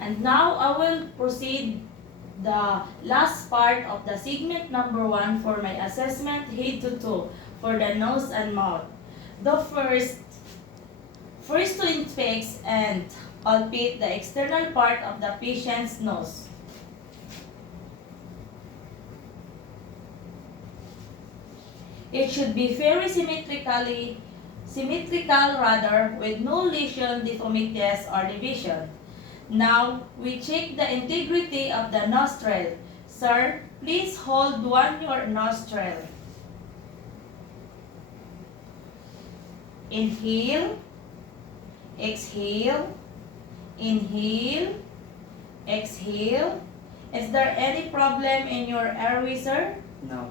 And now I will proceed the last part of the segment number 1 for my assessment head to toe for the nose and mouth. The first to inspect and palpate the external part of the patient's nose. It should be very symmetrical rather, with no lesion, deformities, or division. Now, we check the integrity of the nostril. Sir, please hold your nostril. Inhale, exhale, inhale, exhale. Is there any problem in your airway, sir? No.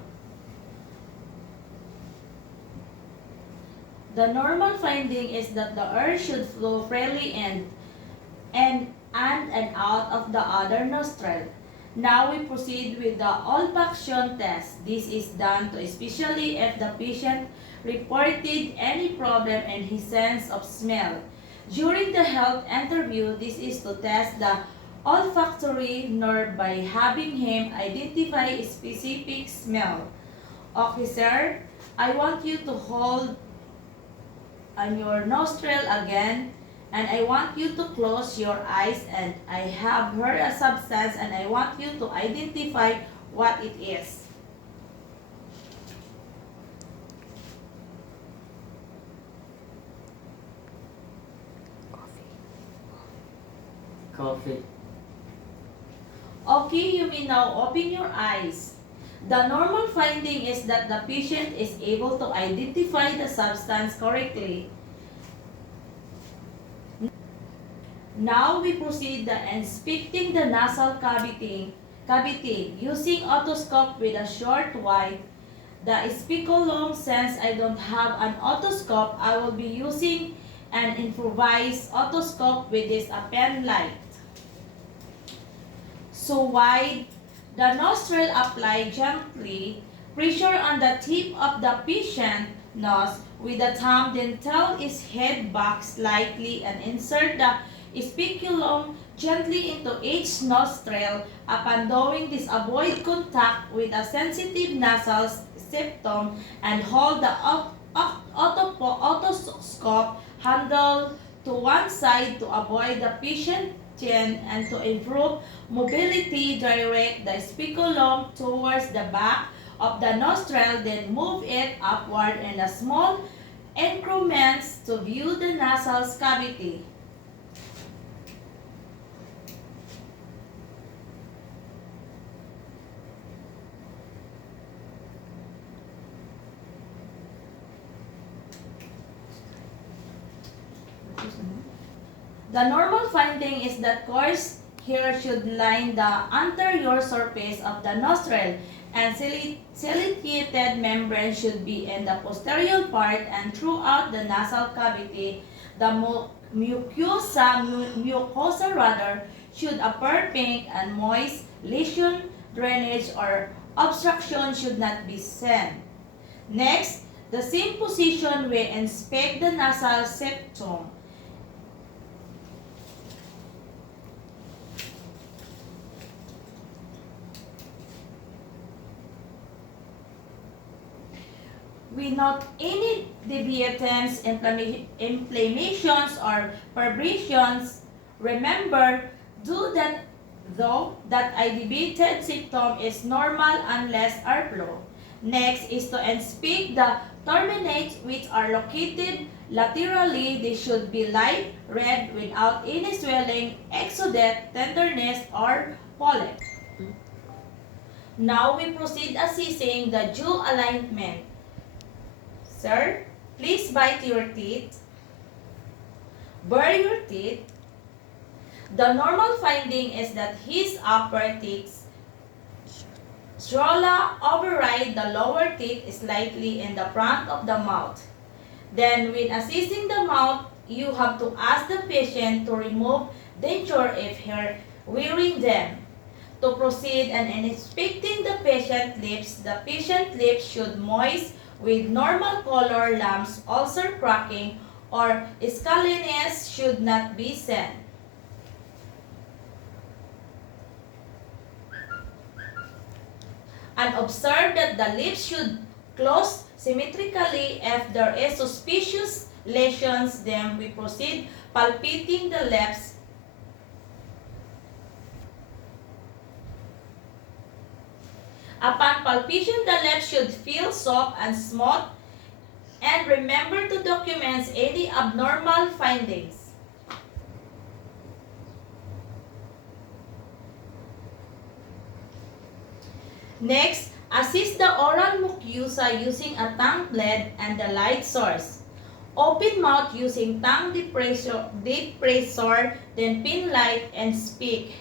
The normal finding is that the air should flow freely in and out of the other nostril. Now we proceed with the olfaction test. This is done to especially if the patient reported any problem in his sense of smell. During the health interview, this is to test the olfactory nerve by having him identify a specific smell. Okay, sir, I want you to hold on your nostril again, and I want you to close your eyes, and I have heard a substance and I want you to identify what it is. Coffee. Okay, you may now open your eyes. The normal finding is that the patient is able to identify the substance correctly. Now we proceed to inspecting the nasal cavity using otoscope with a short wide. The speculum, since I don't have an otoscope, I will be using an improvised otoscope with this pen light. So wide, the nostril apply gently, pressure on the tip of the patient nose with the thumb, then tilt his head back slightly and insert the speculum gently into each nostril. Upon doing this, avoid contact with a sensitive nasal septum and hold the otoscope handle to one side to avoid the patient chin, and to improve mobility, direct the speculum towards the back of the nostril, then move it upward in a small increments to view the nasal cavity. The normal finding is that coarse hair should line the anterior surface of the nostril, and ciliated membrane should be in the posterior part and throughout the nasal cavity. The mucosa rather should appear pink and moist. Lesion, drainage, or obstruction should not be seen. Next, the same position we inspect the nasal septum. We note any deviations, inflammations, or perforations. Remember, though that a deviated septum is normal unless airflow. Next is to inspect the turbinates, which are located laterally. They should be light red without any swelling, exudate, tenderness, or polyp. Now we proceed assessing the jaw alignment. Sir, please bite your teeth. Bare your teeth. The normal finding is that his upper teeth override the lower teeth slightly in the front of the mouth. Then, when assessing the mouth, you have to ask the patient to remove denture if he's wearing them. To proceed and in inspecting the patient lips should moist with normal color, lumps, ulcer, cracking, or scaliness should not be seen. and observe that the lips should close symmetrically. If there is suspicious lesions, then we proceed palpating the lips. Upon palpation, the lips should feel soft and smooth, and remember to document any abnormal findings. Next, assist the oral mucosa using a tongue blade and the light source. Open mouth using tongue depressor, then pin light and speak.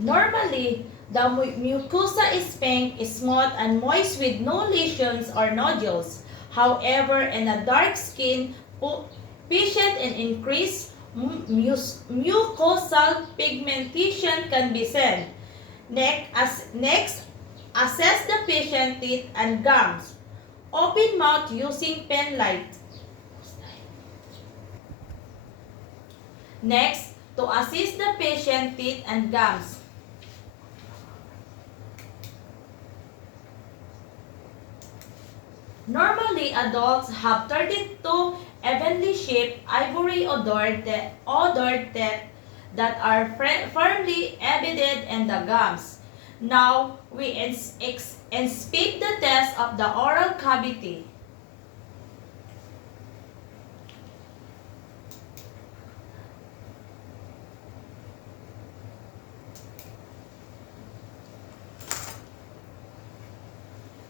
Normally, the mucosa is pink, smooth, and moist with no lesions or nodules. However, in a dark skin patient, an increased mucosal pigmentation can be seen. Next, assess the patient's teeth and gums. Open mouth using pen light. Next, to assist the patient's teeth and gums. Normally, adults have 32 evenly shaped ivory odored teeth that are firmly embedded in the gums. Now, we inspect the test of the oral cavity.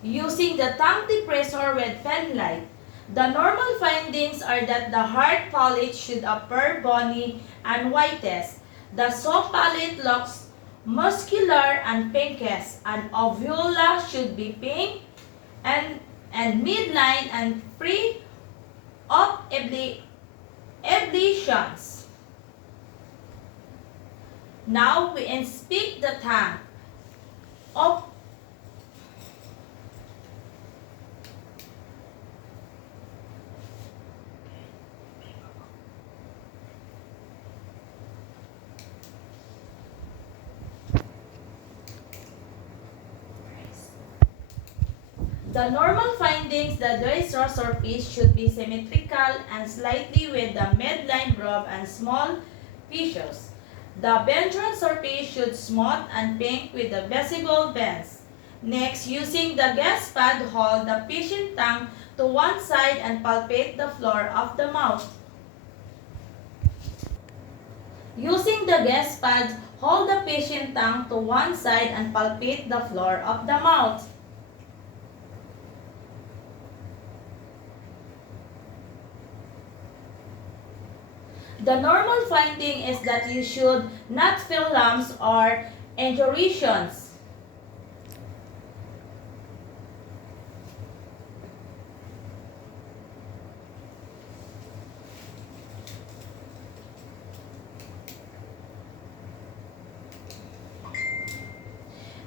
Using the tongue depressor with pen light. The normal findings are that the hard palate should appear bony and whitish. The soft palate looks muscular and pinkish, and uvula should be pink and midline and free of ablations. Now we inspect the tongue. The normal findings, the dorsal surface should be symmetrical and slightly with the midline groove and small fissures. The ventral surface should smooth and pink with the visible bends. Next, using the gas pad, hold the patient tongue to one side and palpate the floor of the mouth. Using the gas pad, hold the patient tongue to one side and palpate the floor of the mouth. The normal finding is that you should not feel lumps or indurations.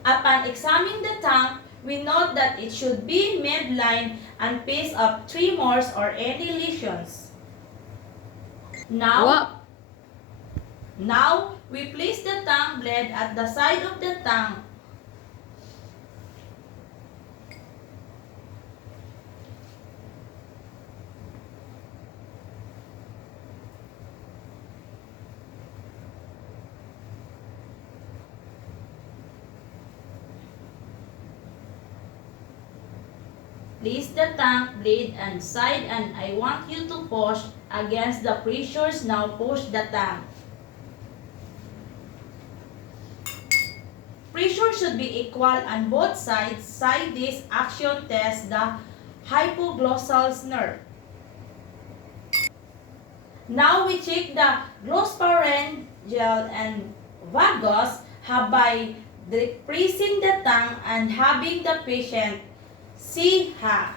Upon examining the tongue, we note that it should be midline and face of tremors or any lesions. Now we place the tongue blade at the side of the tongue. Place the tongue blade and side, and I want you to push against the pressures. Now push the tongue. Pressure should be equal on both sides. Side this action test the hypoglossal nerve. Now we check the glossopharyngeal and vagus by depressing the tongue and having the patient see ha.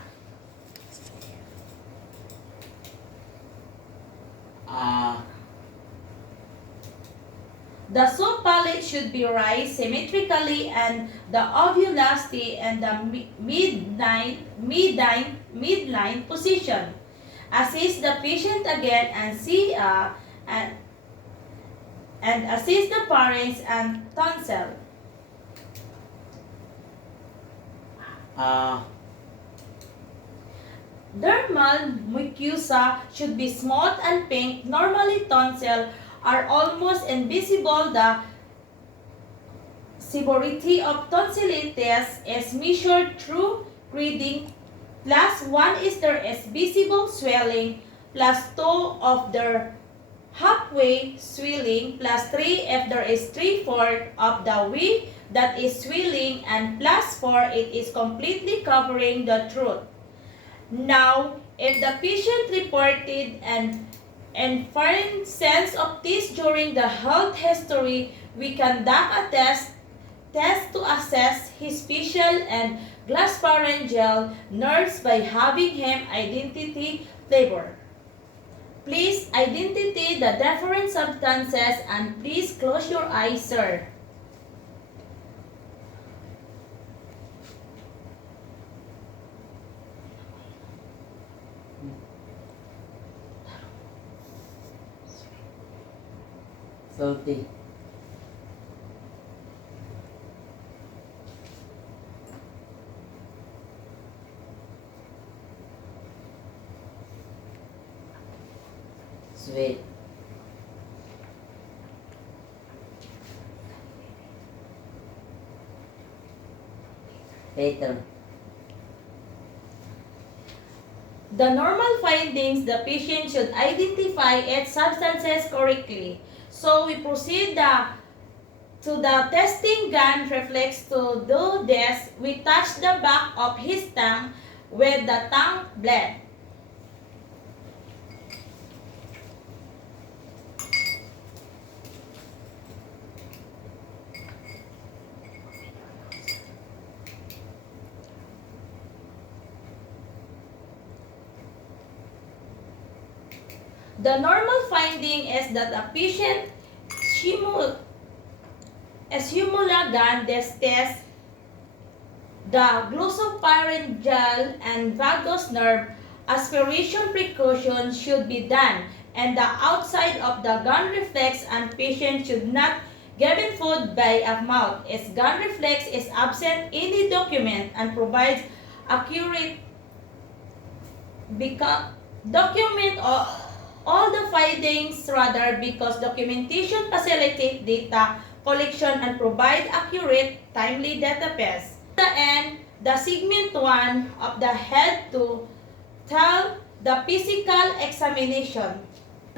The soup palate should be raised symmetrically and the ovulosity and the midline position. Assist the patient again and and, and assist the parents and tonsil. Dermal mucosa should be smooth and pink. Normally, tonsil are almost invisible. The severity of tonsillitis is measured through reading. Plus 1 is there is visible swelling. Plus 2 of the halfway swelling. Plus 3 if there is 3/4 of the way that is swelling. And plus 4 it is completely covering the throat. Now, if the patient reported an inferred sense of this during the health history, we conduct a test to assess his facial and glossopharyngeal nerves by having him identify flavor. Please identify the different substances and please close your eyes, sir. Salty. Sweet. Later. The normal findings, the patient should identify its substances correctly. So we proceed to the testing gun reflex. To do this, we touch the back of his tongue with the tongue blade. The normal finding is that a patient simulagan this test, the glossopharyngeal and vagus nerve aspiration precaution should be done, and the outside of the gun reflex and patient should not given food by a mouth. As gun reflex is absent any document and provides accurate document all the findings rather because documentation facilitates data collection and provide accurate, timely database. At the end, the segment 1 of the head to tell the physical examination.